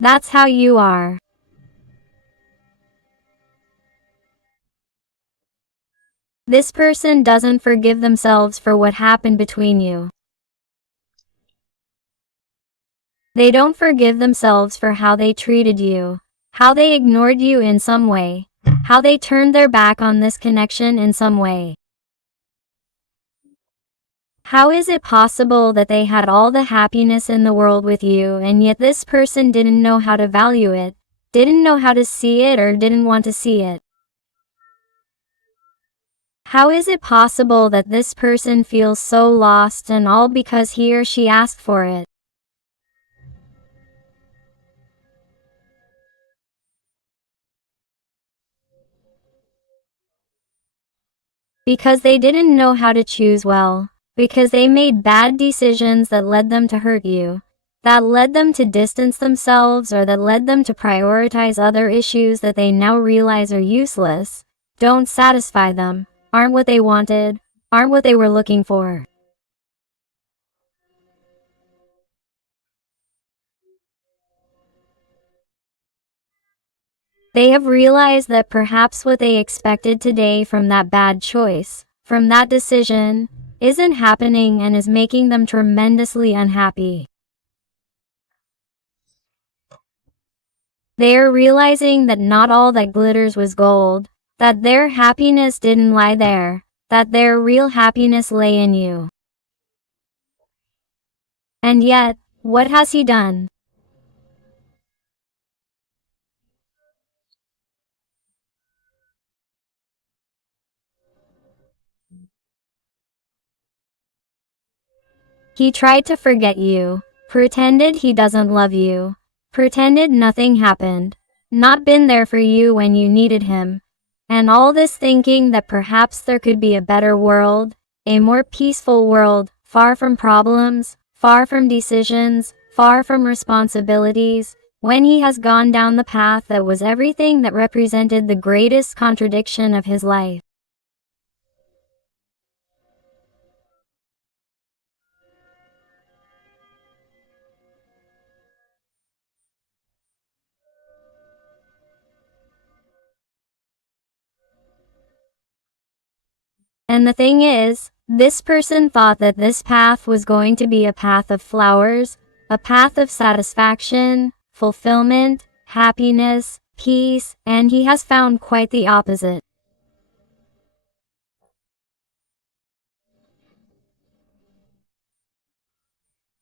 That's how you are. This person doesn't forgive themselves for what happened between you. They don't forgive themselves for how they treated you, how they ignored you in some way, how they turned their back on this connection in some way. How is it possible that they had all the happiness in the world with you and yet this person didn't know how to value it, didn't know how to see it, or didn't want to see it? How is it possible that this person feels so lost, and all because he or she asked for it? Because they didn't know how to choose well. Because they made bad decisions that led them to hurt you. That led them to distance themselves, or that led them to prioritize other issues that they now realize are useless, don't satisfy them, aren't what they wanted, aren't what they were looking for. They have realized that perhaps what they expected today from that bad choice, from that decision, isn't happening and is making them tremendously unhappy. They are realizing that not all that glitters was gold, that their happiness didn't lie there, that their real happiness lay in you. And yet, what has he done? He tried to forget you, pretended he doesn't love you, pretended nothing happened, not been there for you when you needed him, and all this thinking that perhaps there could be a better world, a more peaceful world, far from problems, far from decisions, far from responsibilities, when he has gone down the path that was everything that represented the greatest contradiction of his life. And the thing is, this person thought that this path was going to be a path of flowers, a path of satisfaction, fulfillment, happiness, peace, and he has found quite the opposite.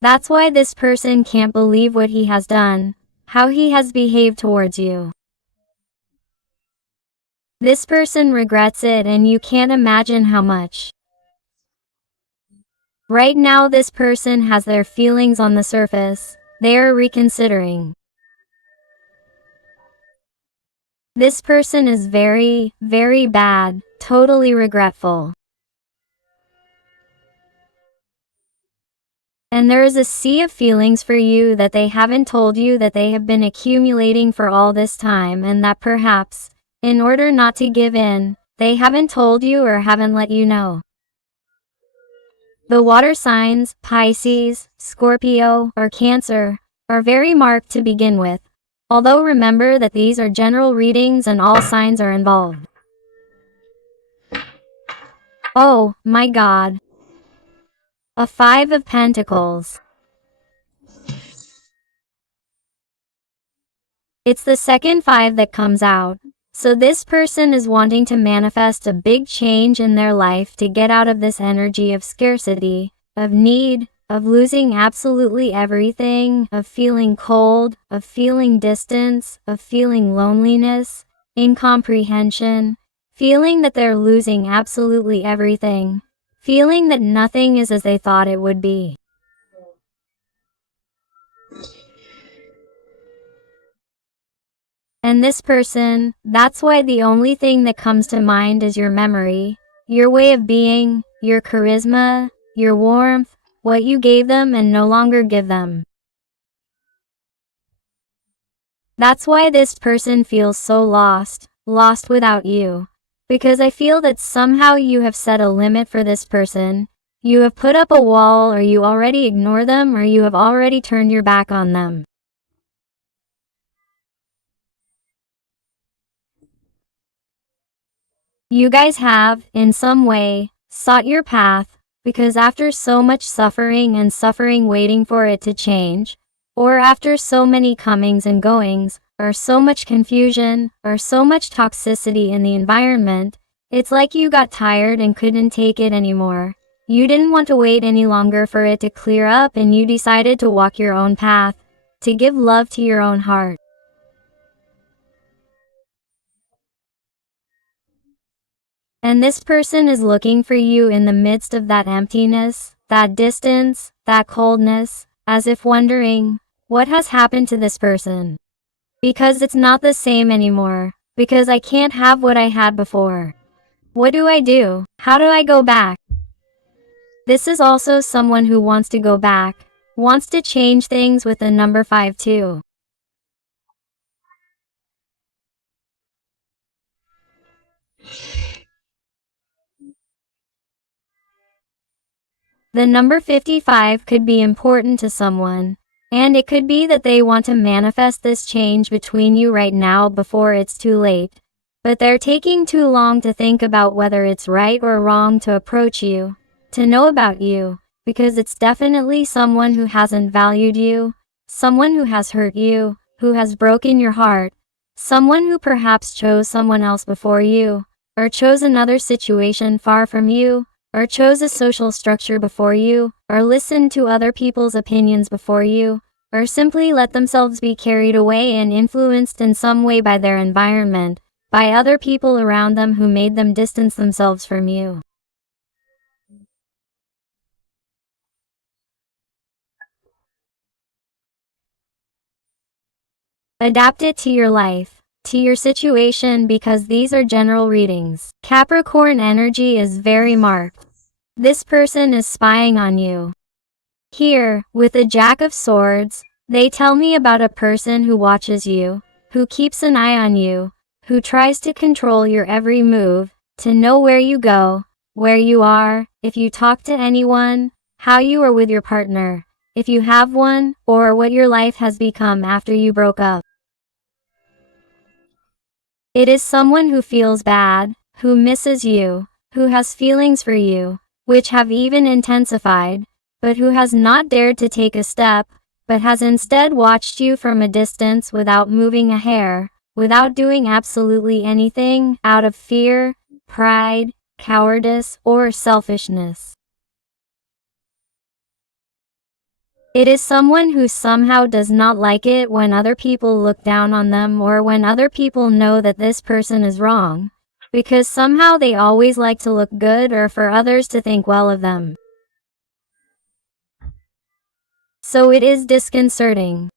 That's why this person can't believe what he has done, how he has behaved towards you. This person regrets it, and you can't imagine how much. Right now this person has their feelings on the surface. They are reconsidering. This person is very, very bad, totally regretful. And there is a sea of feelings for you that they haven't told you, that they have been accumulating for all this time, and that perhaps, in order not to give in, they haven't told you or haven't let you know. The water signs, Pisces, Scorpio, or Cancer, are very marked to begin with, although remember that these are general readings and all signs are involved. Oh, my God. A Five of Pentacles. It's the second five that comes out. So this person is wanting to manifest a big change in their life to get out of this energy of scarcity, of need, of losing absolutely everything, of feeling cold, of feeling distance, of feeling loneliness, incomprehension, feeling that they're losing absolutely everything, feeling that nothing is as they thought it would be. And this person, that's why the only thing that comes to mind is your memory, your way of being, your charisma, your warmth, what you gave them and no longer give them. That's why this person feels so lost, lost without you. Because I feel that somehow you have set a limit for this person, you have put up a wall, or you already ignore them, or you have already turned your back on them. You guys have, in some way, sought your path, because after so much suffering and suffering waiting for it to change, or after so many comings and goings, or so much confusion, or so much toxicity in the environment, it's like you got tired and couldn't take it anymore. You didn't want to wait any longer for it to clear up, and you decided to walk your own path, to give love to your own heart. And this person is looking for you in the midst of that emptiness, that distance, that coldness, as if wondering, what has happened to this person? Because it's not the same anymore, because I can't have what I had before. What do I do? How do I go back? This is also someone who wants to go back, wants to change things with the number 5 too. The number 55 could be important to someone, and it could be that they want to manifest this change between you right now before it's too late, but they're taking too long to think about whether it's right or wrong to approach you, to know about you, because it's definitely someone who hasn't valued you, someone who has hurt you, who has broken your heart, someone who perhaps chose someone else before you, or chose another situation far from you, or chose a social structure before you, or listened to other people's opinions before you, or simply let themselves be carried away and influenced in some way by their environment, by other people around them who made them distance themselves from you. Adapt it to your life, to your situation, because these are general readings. Capricorn energy is very marked. This person is spying on you. Here, with the Jack of Swords, they tell me about a person who watches you, who keeps an eye on you, who tries to control your every move, to know where you go, where you are, if you talk to anyone, how you are with your partner, if you have one, or what your life has become after you broke up. It is someone who feels bad, who misses you, who has feelings for you, which have even intensified, but who has not dared to take a step, but has instead watched you from a distance without moving a hair, without doing absolutely anything, out of fear, pride, cowardice, or selfishness. It is someone who somehow does not like it when other people look down on them, or when other people know that this person is wrong, because somehow they always like to look good or for others to think well of them. So it is disconcerting.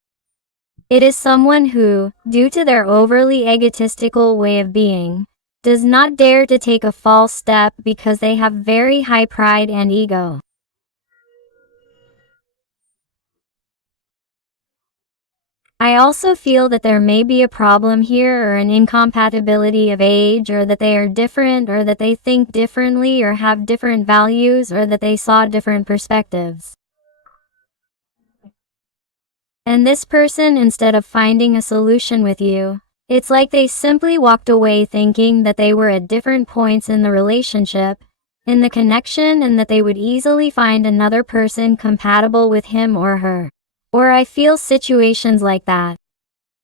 It is someone who, due to their overly egotistical way of being, does not dare to take a false step because they have very high pride and ego. I also feel that there may be a problem here, or an incompatibility of age, or that they are different, or that they think differently, or have different values, or that they saw different perspectives. And this person, instead of finding a solution with you, it's like they simply walked away thinking that they were at different points in the relationship, in the connection, and that they would easily find another person compatible with him or her. Or I feel situations like that.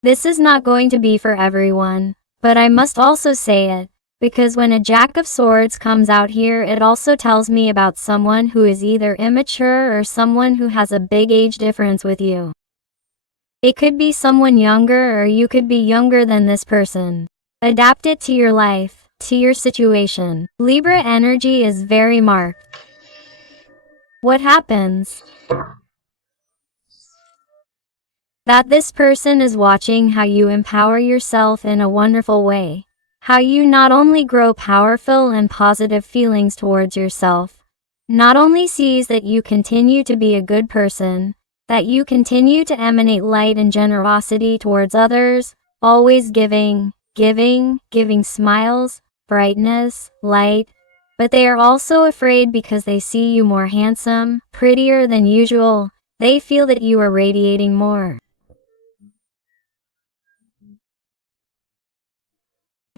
This is not going to be for everyone, but I must also say it, because when a Jack of Swords comes out here, it also tells me about someone who is either immature or someone who has a big age difference with you. It could be someone younger, or you could be younger than this person. Adapt it to your life, to your situation. Libra energy is very marked. What happens? That this person is watching how you empower yourself in a wonderful way. How you not only grow powerful and positive feelings towards yourself, not only sees that you continue to be a good person, that you continue to emanate light and generosity towards others, always giving smiles, brightness, light, but they are also afraid because they see you more handsome, prettier than usual. They feel that you are radiating more.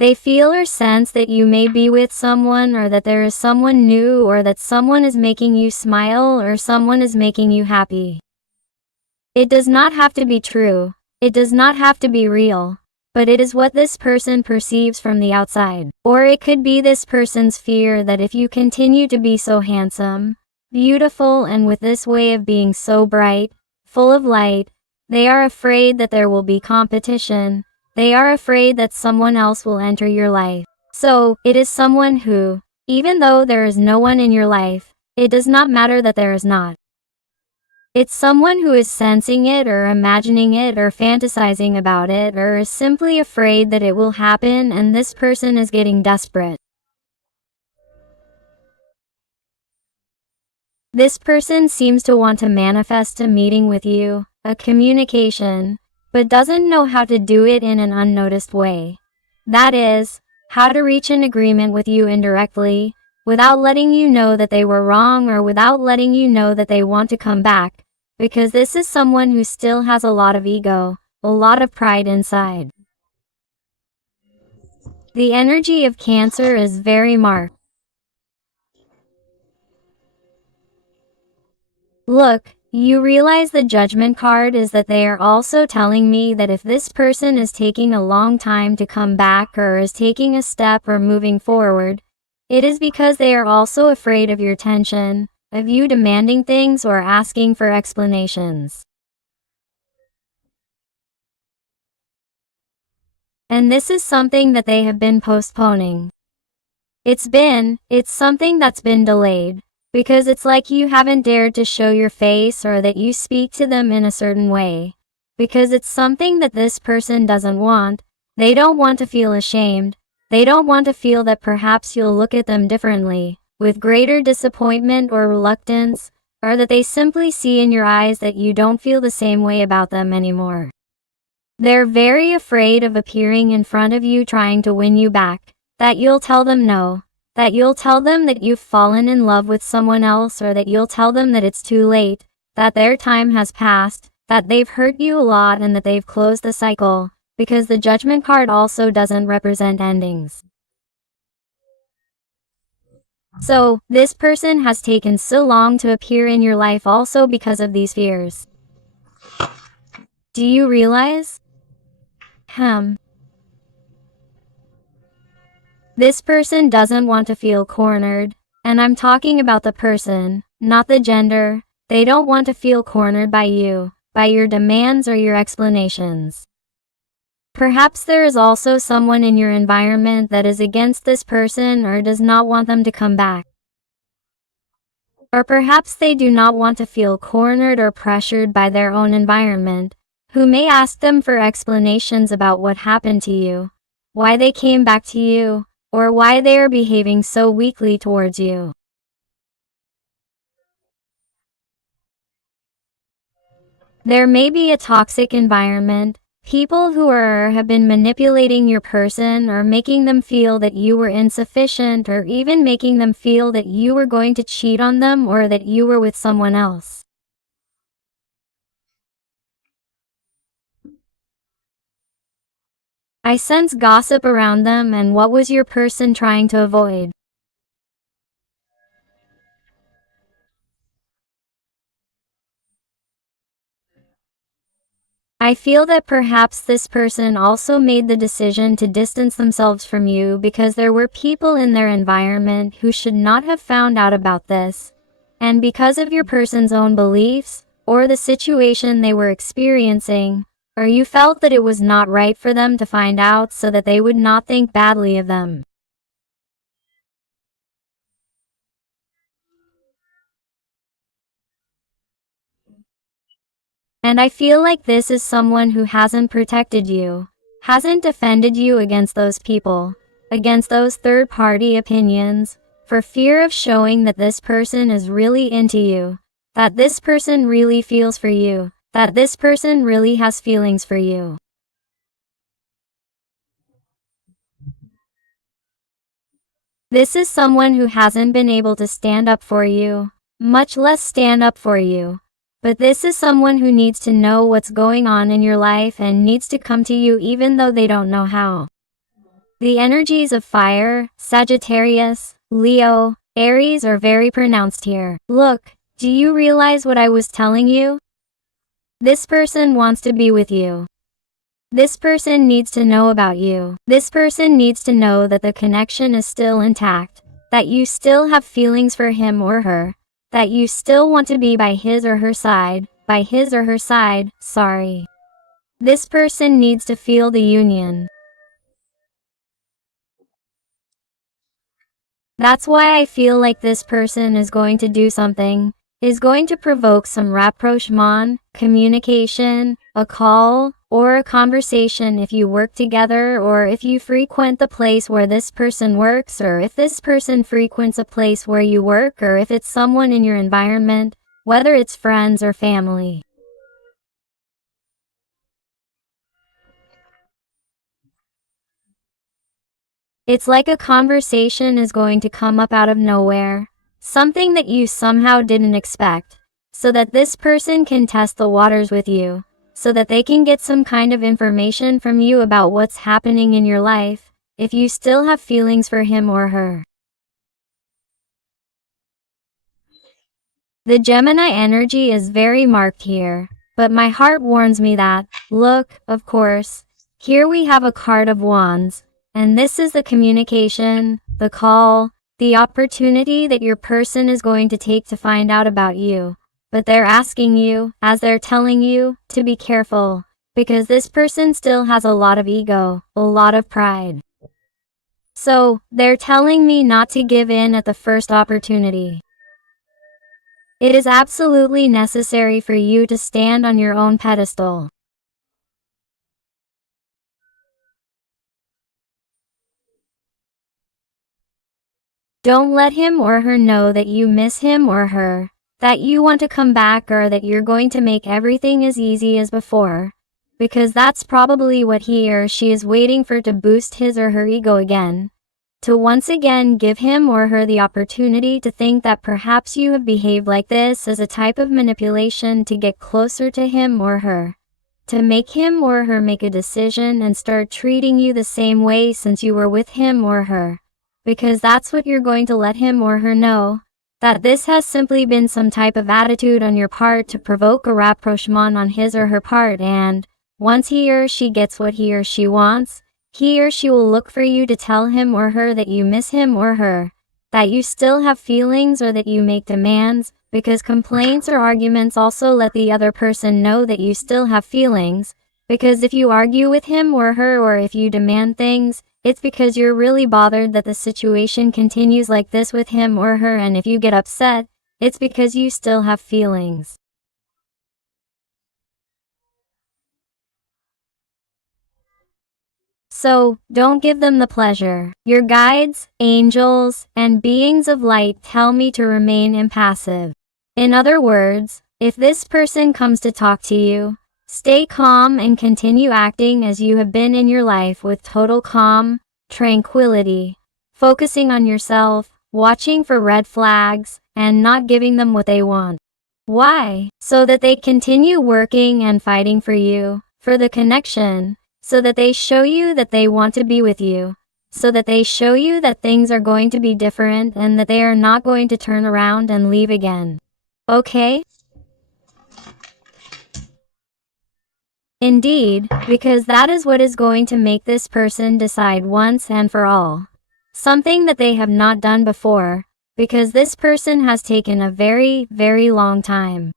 They feel or sense that you may be with someone, or that there is someone new, or that someone is making you smile, or someone is making you happy. It does not have to be true. It does not have to be real. But it is what this person perceives from the outside. Or it could be this person's fear that if you continue to be so handsome, beautiful, and with this way of being so bright, full of light, they are afraid that there will be competition. They are afraid that someone else will enter your life. So, it is someone who, even though there is no one in your life, it does not matter that there is not. It's someone who is sensing it, or imagining it, or fantasizing about it, or is simply afraid that it will happen, and this person is getting desperate. This person seems to want to manifest a meeting with you, a communication, but doesn't know how to do it in an unnoticed way. That is, how to reach an agreement with you indirectly, without letting you know that they were wrong, or without letting you know that they want to come back, because this is someone who still has a lot of ego, a lot of pride inside. The energy of Cancer is very marked. Look, you realize the Judgment card is that they are also telling me that if this person is taking a long time to come back, or is taking a step or moving forward, it is because they are also afraid of your tension, of you demanding things or asking for explanations. And this is something that they have been postponing. It's something that's been delayed. Because it's like you haven't dared to show your face, or that you speak to them in a certain way. Because it's something that this person doesn't want. They don't want to feel ashamed. They don't want to feel that perhaps you'll look at them differently, with greater disappointment or reluctance, or that they simply see in your eyes that you don't feel the same way about them anymore. They're very afraid of appearing in front of you trying to win you back, that you'll tell them no. That you'll tell them that you've fallen in love with someone else, or that you'll tell them that it's too late, that their time has passed, that they've hurt you a lot, and that they've closed the cycle, because the Judgment card also doesn't represent endings. So, this person has taken so long to appear in your life also because of these fears. Do you realize? This person doesn't want to feel cornered, and I'm talking about the person, not the gender. They don't want to feel cornered by you, by your demands or your explanations. Perhaps there is also someone in your environment that is against this person, or does not want them to come back. Or perhaps they do not want to feel cornered or pressured by their own environment, who may ask them for explanations about what happened to you, why they came back to you, or why they are behaving so weakly towards you. There may be a toxic environment, people who have been manipulating your person, or making them feel that you were insufficient, or even making them feel that you were going to cheat on them, or that you were with someone else. I sense gossip around them, and what was your person trying to avoid? I feel that perhaps this person also made the decision to distance themselves from you because there were people in their environment who should not have found out about this, and because of your person's own beliefs, or the situation they were experiencing, or you felt that it was not right for them to find out so that they would not think badly of them. And I feel like this is someone who hasn't protected you, hasn't defended you against those people, against those third-party opinions, for fear of showing that this person is really into you, that this person really feels for you, that this person really has feelings for you. This is someone who hasn't been able to stand up for you, much less stand up for you. But this is someone who needs to know what's going on in your life and needs to come to you even though they don't know how. The energies of fire, Sagittarius, Leo, Aries are very pronounced here. Look, do you realize what I was telling you? This person wants to be with you. This person needs to know about you. This person needs to know that the connection is still intact, that you still have feelings for him or her, that you still want to be by his or her side, sorry. This person needs to feel the union. That's why I feel like this person is going to do something, is going to provoke some rapprochement, communication, a call, or a conversation if you work together, or if you frequent the place where this person works, or if this person frequents a place where you work, or if it's someone in your environment, whether it's friends or family. It's like a conversation is going to come up out of nowhere, something that you somehow didn't expect, so that this person can test the waters with you, so that they can get some kind of information from you about what's happening in your life, if you still have feelings for him or her. The Gemini energy is very marked here, but my heart warns me that, look, of course, here we have a card of wands, and this is the communication, the call, the opportunity that your person is going to take to find out about you. But they're asking you, as they're telling you, to be careful, because this person still has a lot of ego, a lot of pride. So, they're telling me not to give in at the first opportunity. It is absolutely necessary for you to stand on your own pedestal. Don't let him or her know that you miss him or her, that you want to come back, or that you're going to make everything as easy as before, because that's probably what he or she is waiting for, to boost his or her ego again, to once again give him or her the opportunity to think that perhaps you have behaved like this as a type of manipulation to get closer to him or her, to make him or her make a decision and start treating you the same way since you were with him or her. Because that's what you're going to let him or her know, that this has simply been some type of attitude on your part to provoke a rapprochement on his or her part, and once he or she gets what he or she wants, he or she will look for you to tell him or her that you miss him or her, that you still have feelings, or that you make demands, because complaints or arguments also let the other person know that you still have feelings, because if you argue with him or her, or if you demand things, it's because you're really bothered that the situation continues like this with him or her, and if you get upset, it's because you still have feelings. So, don't give them the pleasure. Your guides, angels, and beings of light tell me to remain impassive. In other words, if this person comes to talk to you, stay calm and continue acting as you have been in your life, with total calm, tranquility, focusing on yourself, watching for red flags, and not giving them what they want. Why? So that they continue working and fighting for you, for the connection, so that they show you that they want to be with you, so that they show you that things are going to be different and that they are not going to turn around and leave again. Okay? Indeed, because that is what is going to make this person decide once and for all. Something that they have not done before, because this person has taken a very, very long time.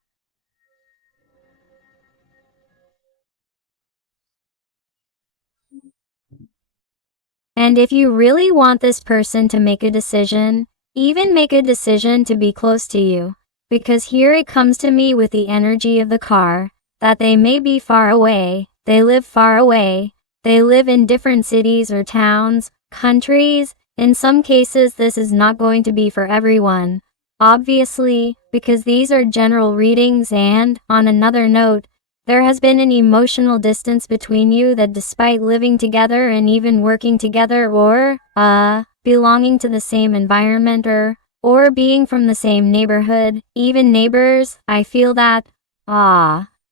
And if you really want this person to make a decision, even make a decision to be close to you, because here it comes to me with the energy of the car, that they may be far away, they live far away, they live in different cities or towns, countries. In some cases this is not going to be for everyone, obviously, because these are general readings, and, on another note, there has been an emotional distance between you, that despite living together and even working together, or, belonging to the same environment, or being from the same neighborhood, even neighbors, I feel that,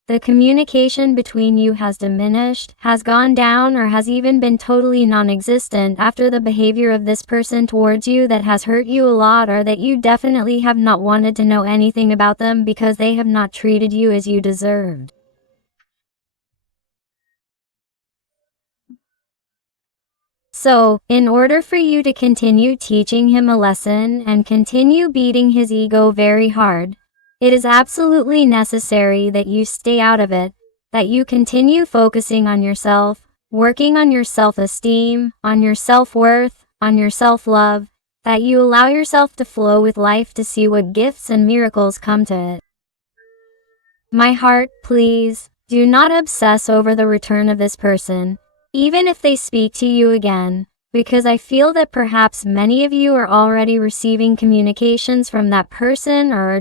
The communication between you has diminished, has gone down, or has even been totally non-existent after the behavior of this person towards you that has hurt you a lot, or that you definitely have not wanted to know anything about them because they have not treated you as you deserved. So, in order for you to continue teaching him a lesson and continue beating his ego very hard, it is absolutely necessary that you stay out of it, that you continue focusing on yourself, working on your self-esteem, on your self-worth, on your self-love, that you allow yourself to flow with life to see what gifts and miracles come to it. My heart, please, do not obsess over the return of this person, even if they speak to you again, because I feel that perhaps many of you are already receiving communications from that person or are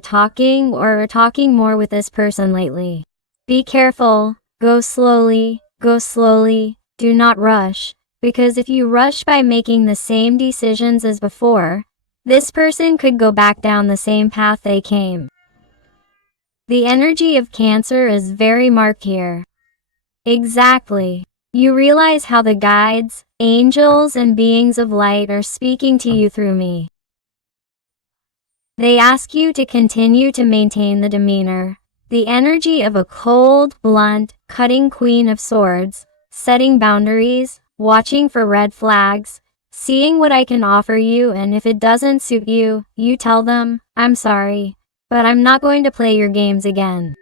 talking more with this person lately. Be careful, go slowly, do not rush, because if you rush by making the same decisions as before, this person could go back down the same path they came. The energy of Cancer is very marked here. Exactly. You realize how the guides, angels, and beings of light are speaking to you through me. They ask you to continue to maintain the demeanor, the energy of a cold, blunt, cutting Queen of Swords, setting boundaries, watching for red flags, seeing what I can offer you, and if it doesn't suit you, you tell them, I'm sorry, but I'm not going to play your games again.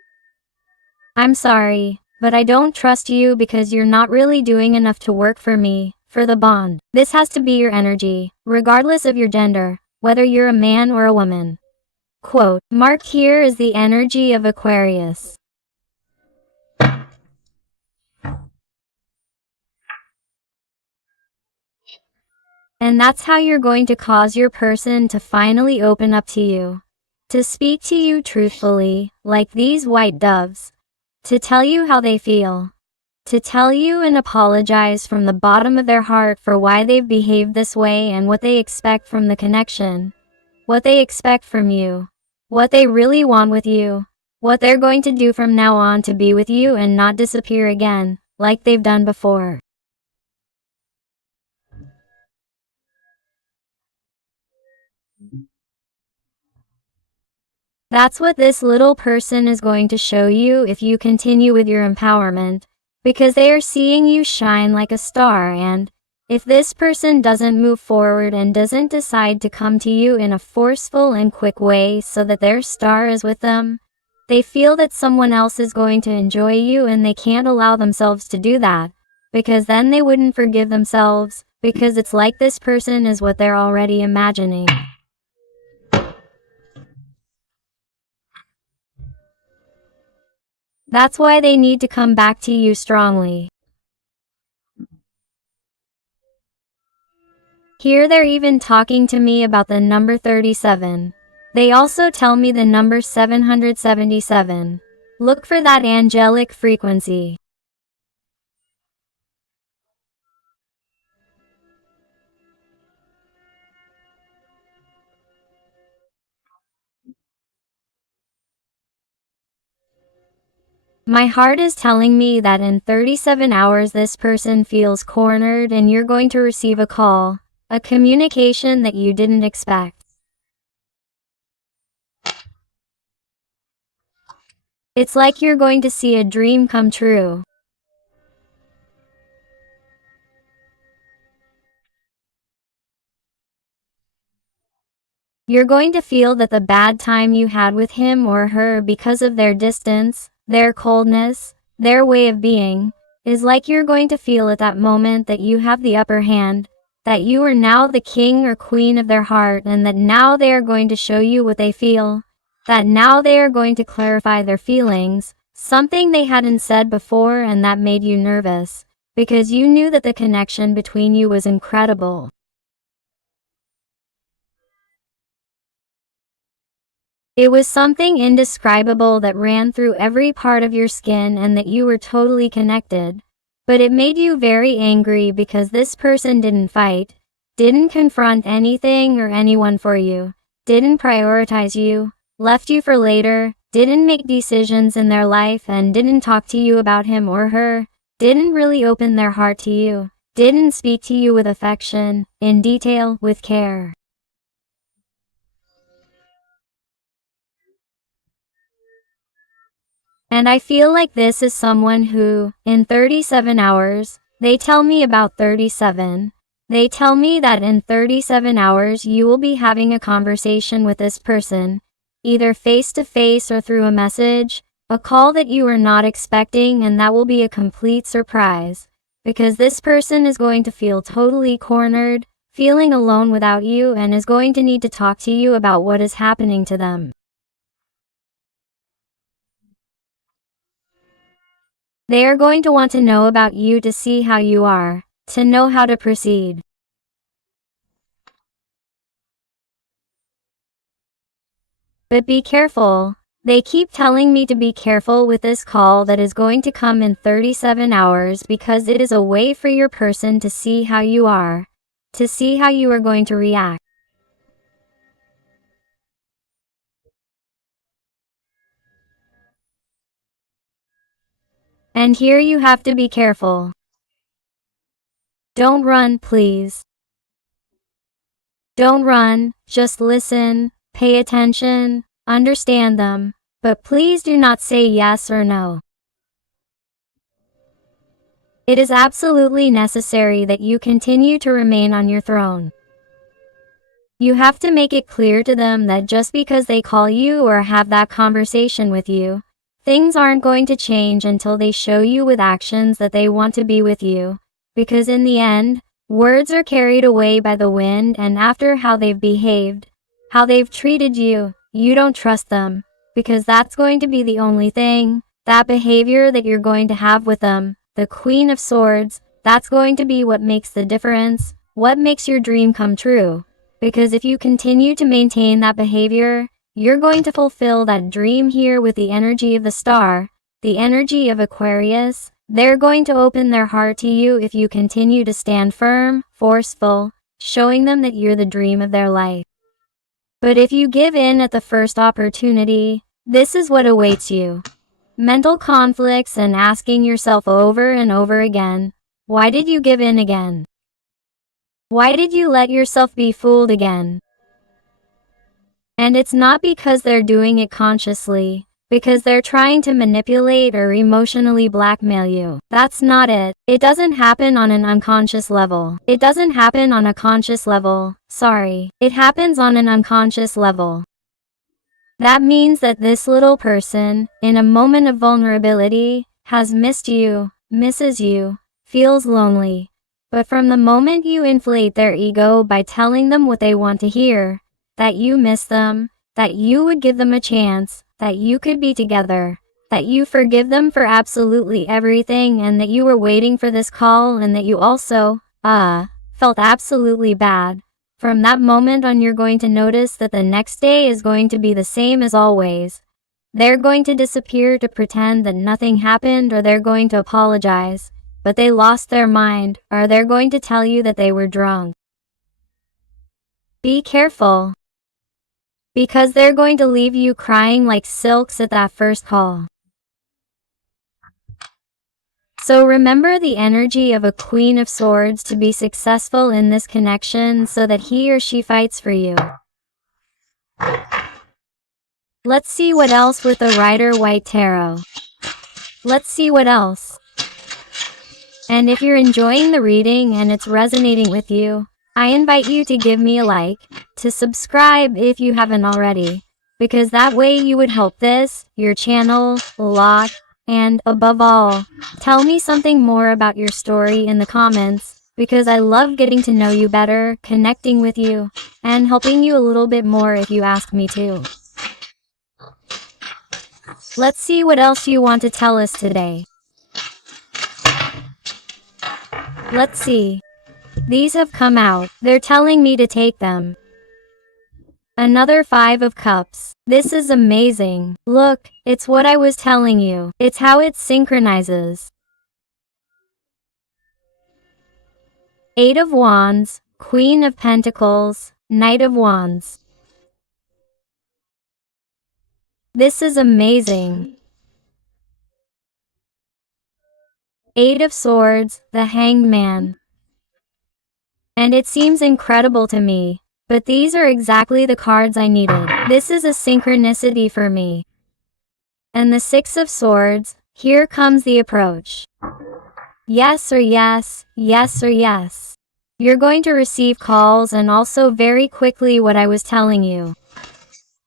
I'm sorry, but I don't trust you because you're not really doing enough to work for me, for the bond. This has to be your energy, regardless of your gender, whether you're a man or a woman. Quote, marked here is the energy of Aquarius. And that's how you're going to cause your person to finally open up to you, to speak to you truthfully, like these white doves, to tell you how they feel, to tell you and apologize from the bottom of their heart for why they've behaved this way and what they expect from the connection, what they expect from you, what they really want with you, what they're going to do from now on to be with you and not disappear again, like they've done before. That's what this little person is going to show you if you continue with your empowerment, because they are seeing you shine like a star, and if this person doesn't move forward and doesn't decide to come to you in a forceful and quick way so that their star is with them, they feel that someone else is going to enjoy you and they can't allow themselves to do that, because then they wouldn't forgive themselves, because it's like this person is what they're already imagining. That's why they need to come back to you strongly. Here they're even talking to me about the number 37. They also tell me the number 777. Look for that angelic frequency. My heart is telling me that in 37 hours this person feels cornered and you're going to receive a call, a communication that you didn't expect. It's like you're going to see a dream come true. You're going to feel that the bad time you had with him or her because of their distance, their coldness, their way of being, is like you're going to feel at that moment that you have the upper hand, that you are now the king or queen of their heart, and that now they are going to show you what they feel, that now they are going to clarify their feelings, something they hadn't said before, and that made you nervous, because you knew that the connection between you was incredible. It was something indescribable that ran through every part of your skin and that you were totally connected. But it made you very angry because this person didn't fight, didn't confront anything or anyone for you, didn't prioritize you, left you for later, didn't make decisions in their life and didn't talk to you about him or her, didn't really open their heart to you, didn't speak to you with affection, in detail, with care. And I feel like this is someone who, in 37 hours, they tell me about 37. They tell me that in 37 hours you will be having a conversation with this person, either face to face or through a message, a call that you are not expecting, and that will be a complete surprise. Because this person is going to feel totally cornered, feeling alone without you, and is going to need to talk to you about what is happening to them. They are going to want to know about you to see how you are, to know how to proceed. But be careful. They keep telling me to be careful with this call that is going to come in 37 hours because it is a way for your person to see how you are, to see how you are going to react. And here you have to be careful. Don't run, please. Don't run, just listen, pay attention, understand them, but please do not say yes or no. It is absolutely necessary that you continue to remain on your throne. You have to make it clear to them that just because they call you or have that conversation with you, things aren't going to change until they show you with actions that they want to be with you. Because in the end, words are carried away by the wind, and after how they've behaved, how they've treated you, you don't trust them. Because that's going to be the only thing, that behavior that you're going to have with them, the Queen of Swords, that's going to be what makes the difference, what makes your dream come true. Because if you continue to maintain that behavior, you're going to fulfill that dream here with the energy of the star, the energy of Aquarius. They're going to open their heart to you if you continue to stand firm, forceful, showing them that you're the dream of their life. But if you give in at the first opportunity, this is what awaits you. Mental conflicts and asking yourself over and over again, why did you give in again? Why did you let yourself be fooled again? And it's not because they're doing it consciously, because they're trying to manipulate or emotionally blackmail you. That's not it. It doesn't happen on an unconscious level. It doesn't happen on a conscious level. Sorry. It happens on an unconscious level. That means that this little person, in a moment of vulnerability, has missed you, misses you, feels lonely. But from the moment you inflate their ego by telling them what they want to hear, that you miss them, that you would give them a chance, that you could be together, that you forgive them for absolutely everything, and that you were waiting for this call, and that you also, felt absolutely bad. From that moment on, you're going to notice that the next day is going to be the same as always. They're going to disappear to pretend that nothing happened, or they're going to apologize, but they lost their mind, or they're going to tell you that they were drunk. Be careful. Because they're going to leave you crying like silks at that first call. So remember the energy of a Queen of Swords to be successful in this connection so that he or she fights for you. Let's see what else with the Rider White Tarot. Let's see what else. And if you're enjoying the reading and it's resonating with you, I invite you to give me a like, to subscribe if you haven't already, because that way you would help this, your channel, a lot, and above all, tell me something more about your story in the comments, because I love getting to know you better, connecting with you, and helping you a little bit more if you ask me to. Let's see what else you want to tell us today. Let's see. These have come out. They're telling me to take them. Another 5 of Cups. This is amazing. Look, it's what I was telling you. It's how it synchronizes. 8 of Wands, Queen of Pentacles, Knight of Wands. This is amazing. Eight of Swords, the Hanged Man. And it seems incredible to me, but these are exactly the cards I needed. This is a synchronicity for me. And the Six of Swords, here comes the approach. Yes or yes, yes or yes. You're going to receive calls and also very quickly what I was telling you.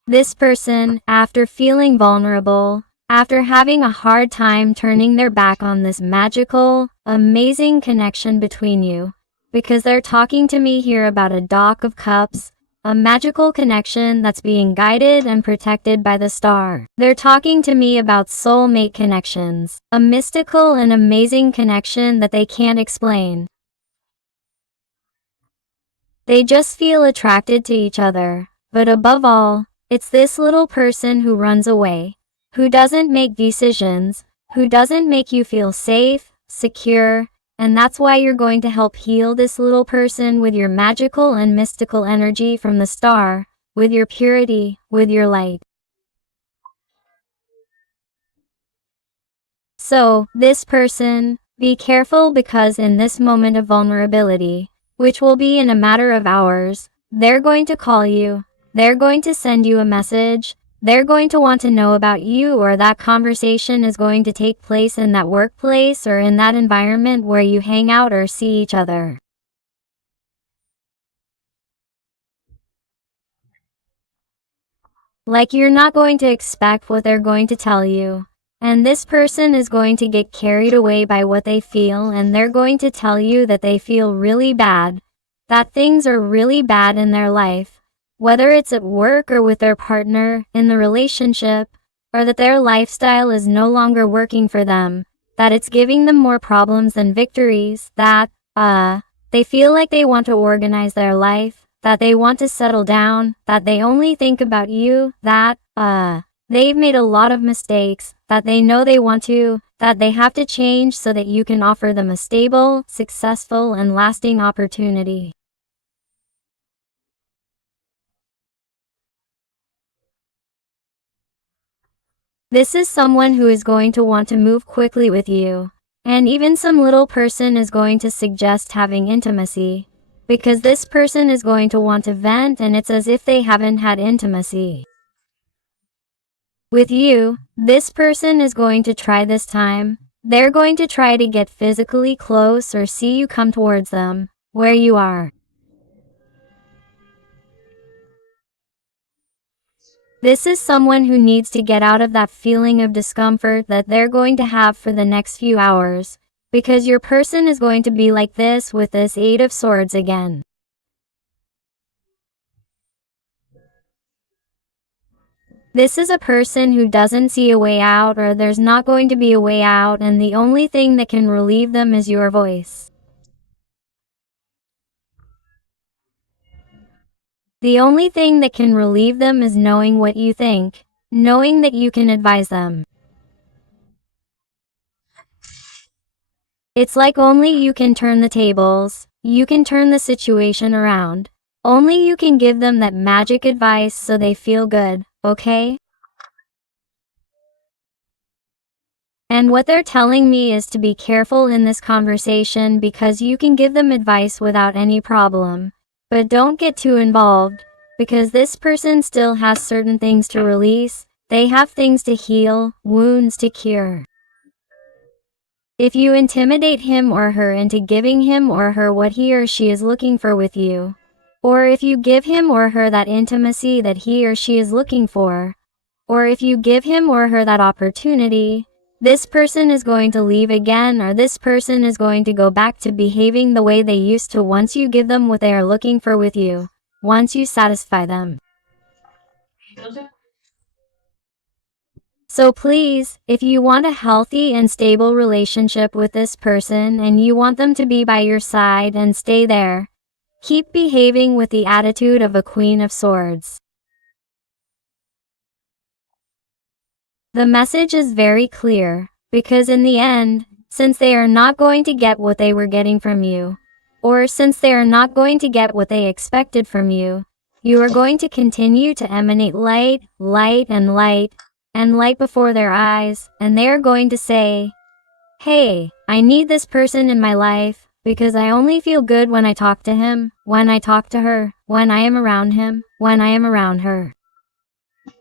This person, after feeling vulnerable, after having a hard time turning their back on this magical, amazing connection between you, because they're talking to me here about a Dock of Cups, a magical connection that's being guided and protected by the star. They're talking to me about soulmate connections, a mystical and amazing connection that they can't explain. They just feel attracted to each other, but above all, it's this little person who runs away, who doesn't make decisions, who doesn't make you feel safe, secure, and that's why you're going to help heal this little person with your magical and mystical energy from the star, with your purity, with your light. So, this person, be careful because in this moment of vulnerability, which will be in a matter of hours, they're going to call you, they're going to send you a message, they're going to want to know about you, or that conversation is going to take place in that workplace or in that environment where you hang out or see each other. Like you're not going to expect what they're going to tell you. And this person is going to get carried away by what they feel, and they're going to tell you that they feel really bad, that things are really bad in their life, whether it's at work or with their partner, in the relationship, or that their lifestyle is no longer working for them, that it's giving them more problems than victories, that, they feel like they want to organize their life, that they want to settle down, that they only think about you, that, they've made a lot of mistakes, that they know they want to, that they have to change so that you can offer them a stable, successful, and lasting opportunity. This is someone who is going to want to move quickly with you, and even some little person is going to suggest having intimacy, because this person is going to want to vent, and it's as if they haven't had intimacy with you. This person is going to try this time. They're going to try to get physically close or see you come towards them, where you are. This is someone who needs to get out of that feeling of discomfort that they're going to have for the next few hours, because your person is going to be like this with this Eight of Swords again. This is a person who doesn't see a way out, or there's not going to be a way out, and the only thing that can relieve them is your voice. The only thing that can relieve them is knowing what you think, knowing that you can advise them. It's like only you can turn the tables, you can turn the situation around. Only you can give them that magic advice so they feel good, okay? And what they're telling me is to be careful in this conversation because you can give them advice without any problem. But don't get too involved, because this person still has certain things to release, they have things to heal, wounds to cure. If you intimidate him or her into giving him or her what he or she is looking for with you, or if you give him or her that intimacy that he or she is looking for, or if you give him or her that opportunity, this person is going to leave again, or this person is going to go back to behaving the way they used to once you give them what they are looking for with you, once you satisfy them. So please, if you want a healthy and stable relationship with this person and you want them to be by your side and stay there, keep behaving with the attitude of a Queen of Swords. The message is very clear, because in the end, since they are not going to get what they were getting from you, or since they are not going to get what they expected from you, you are going to continue to emanate light, light, and light, and light before their eyes, and they are going to say, "Hey, I need this person in my life, because I only feel good when I talk to him, when I talk to her, when I am around him, when I am around her."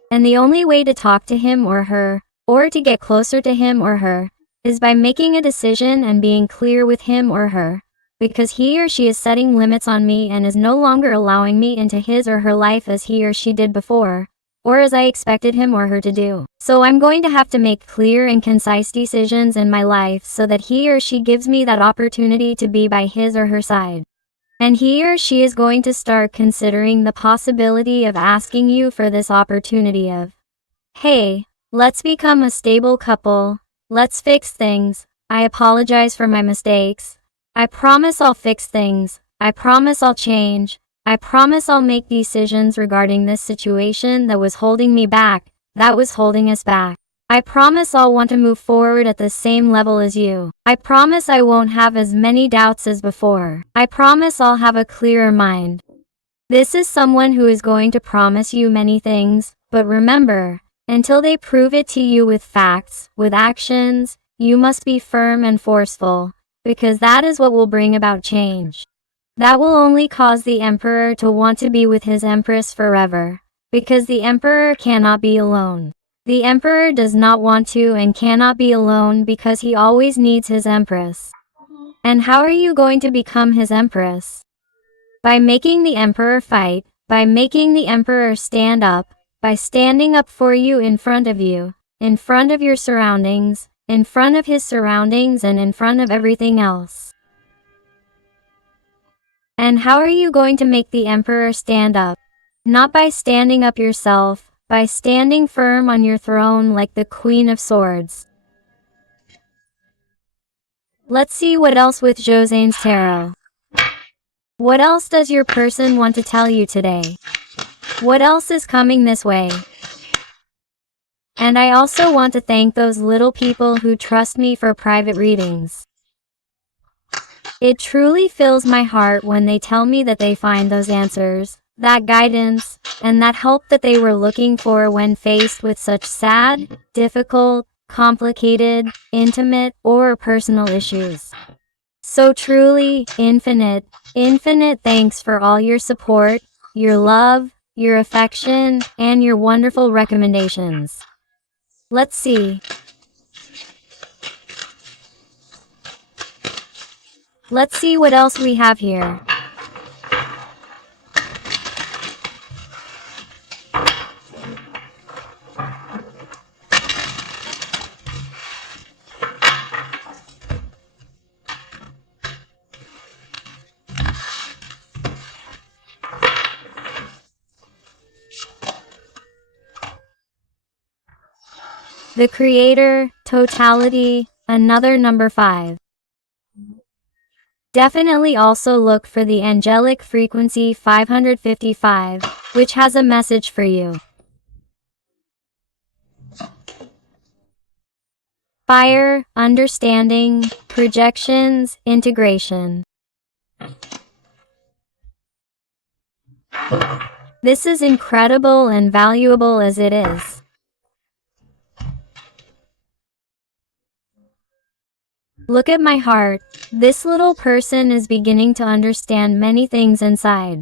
And the only way to talk to him or her, or to get closer to him or her, is by making a decision and being clear with him or her, because he or she is setting limits on me and is no longer allowing me into his or her life as he or she did before, or as I expected him or her to do. So I'm going to have to make clear and concise decisions in my life so that he or she gives me that opportunity to be by his or her side. And he or she is going to start considering the possibility of asking you for this opportunity of, "Hey, let's become a stable couple. Let's fix things. I apologize for my mistakes. I promise I'll fix things. I promise I'll change. I promise I'll make decisions regarding this situation that was holding me back, that was holding us back. I promise I'll want to move forward at the same level as you. I promise I won't have as many doubts as before. I promise I'll have a clearer mind." This is someone who is going to promise you many things, but remember, until they prove it to you with facts, with actions, you must be firm and forceful, because that is what will bring about change. That will only cause the emperor to want to be with his empress forever, because the emperor cannot be alone. The emperor does not want to and cannot be alone because he always needs his empress. And how are you going to become his empress? By making the emperor fight, by making the emperor stand up, by standing up for you, in front of your surroundings, in front of his surroundings, and in front of everything else. And how are you going to make the emperor stand up? Not by standing up yourself, by standing firm on your throne like the Queen of Swords. Let's see what else with Josene's tarot. What else does your person want to tell you today? What else is coming this way? And I also want to thank those little people who trust me for private readings. It truly fills my heart when they tell me that they find those answers, that guidance, and that help that they were looking for when faced with such sad, difficult, complicated, intimate, or personal issues. So truly, infinite thanks for all your support, your love, your affection, and your wonderful recommendations. Let's see. Let's see what else we have here. The Creator, Totality, another number 5. Definitely also look for the angelic frequency 555, which has a message for you. Fire, understanding, projections, integration. This is incredible and valuable as it is. Look at my heart. This little person is beginning to understand many things inside.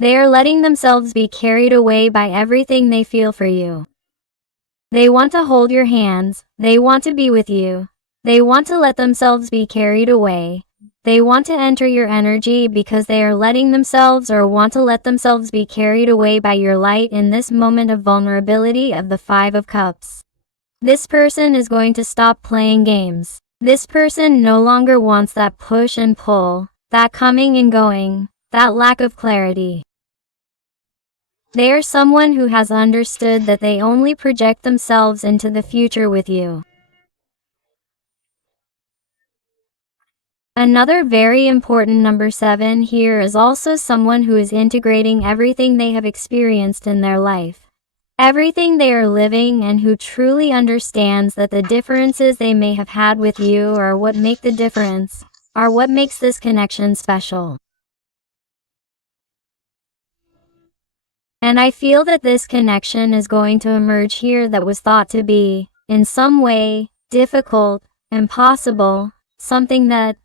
They are letting themselves be carried away by everything they feel for you. They want to hold your hands, they want to be with you, they want to let themselves be carried away, they want to enter your energy because they are letting themselves or want to let themselves be carried away by your light in this moment of vulnerability of the 5 of Cups. This person is going to stop playing games. This person no longer wants that push and pull, that coming and going, that lack of clarity. They are someone who has understood that they only project themselves into the future with you. Another very important number 7 here is also someone who is integrating everything they have experienced in their life. Everything they are living, and who truly understands that the differences they may have had with you are what make the difference, are what makes this connection special. And I feel that this connection is going to emerge here that was thought to be, in some way, difficult, impossible, something that,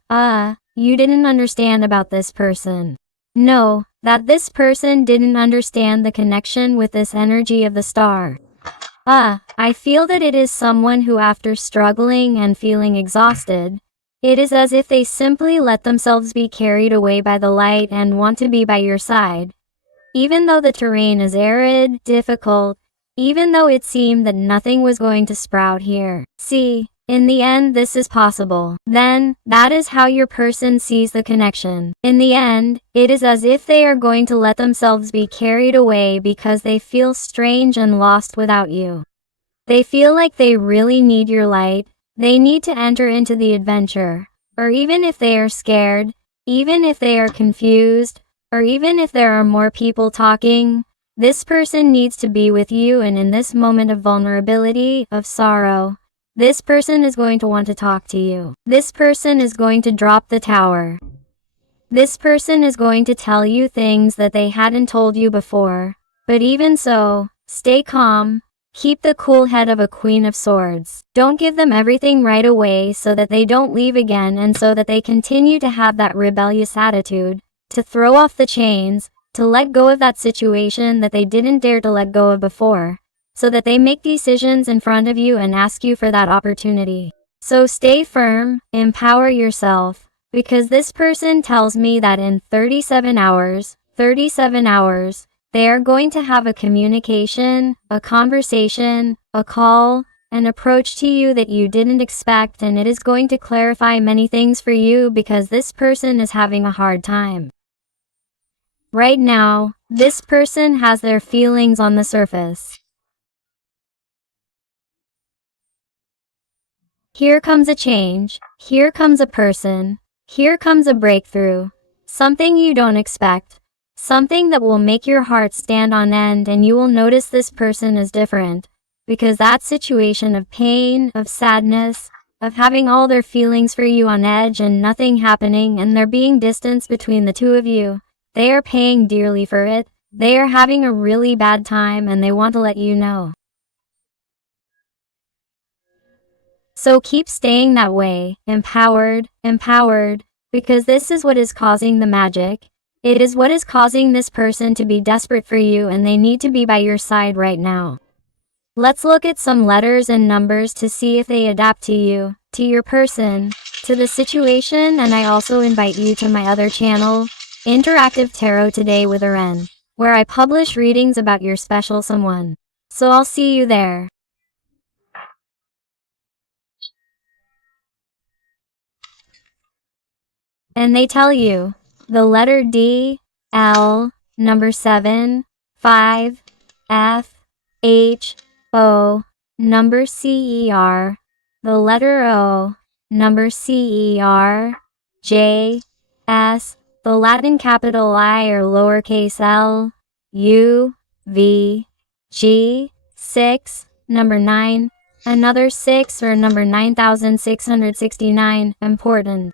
you didn't understand about this person. No, that this person didn't understand the connection with this energy of the star. I feel that it is someone who, after struggling and feeling exhausted, it is as if they simply let themselves be carried away by the light and want to be by your side. Even though the terrain is arid, difficult, even though it seemed that nothing was going to sprout here. See, in the end this is possible. Then, that is how your person sees the connection. In the end, it is as if they are going to let themselves be carried away because they feel strange and lost without you. They feel like they really need your light, they need to enter into the adventure, or even if they are scared, even if they are confused, or even if there are more people talking, this person needs to be with you, and in this moment of vulnerability, of sorrow, this person is going to want to talk to you. This person is going to drop the tower. This person is going to tell you things that they hadn't told you before. But even so, stay calm. Keep the cool head of a Queen of Swords. Don't give them everything right away so that they don't leave again and so that they continue to have that rebellious attitude, to throw off the chains, to let go of that situation that they didn't dare to let go of before, so that they make decisions in front of you and ask you for that opportunity. So stay firm, empower yourself, because this person tells me that in 37 hours, they are going to have a communication, a conversation, a call, an approach to you that you didn't expect, and it is going to clarify many things for you because this person is having a hard time. Right now, this person has their feelings on the surface. Here comes a change, here comes a person, here comes a breakthrough, something you don't expect, something that will make your heart stand on end, and you will notice this person is different, because that situation of pain, of sadness, of having all their feelings for you on edge and nothing happening and there being distance between the two of you, they are paying dearly for it, they are having a really bad time and they want to let you know. So keep staying that way, empowered, because this is what is causing the magic. It is what is causing this person to be desperate for you, and they need to be by your side right now. Let's look at some letters and numbers to see if they adapt to you, to your person, to the situation, and I also invite you to my other channel, Interactive Tarot Today with Aren, where I publish readings about your special someone. So I'll see you there. And they tell you, the letter D, L, number 7, 5, F, H, O, number CER, the letter O, number CER, J, S, the Latin capital I or lowercase l, U, V, G, 6, number 9, another 6 or number 9669, important.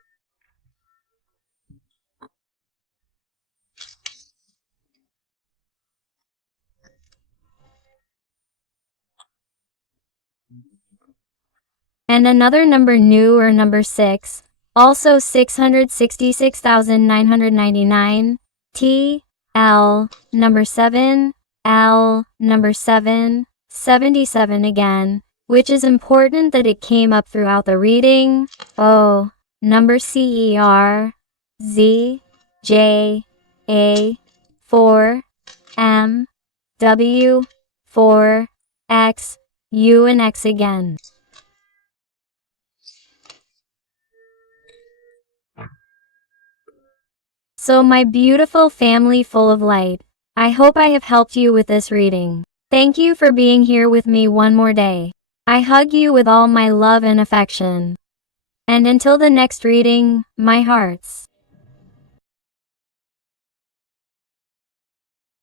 And another number new or number 6, also 666,999, T, L, number 7, L, number 7, 77 again, which is important that it came up throughout the reading, O, number CER, Z, J, A, 4, M, W, 4, X, U and X again. So my beautiful family full of light, I hope I have helped you with this reading. Thank you for being here with me one more day. I hug you with all my love and affection. And until the next reading, my hearts.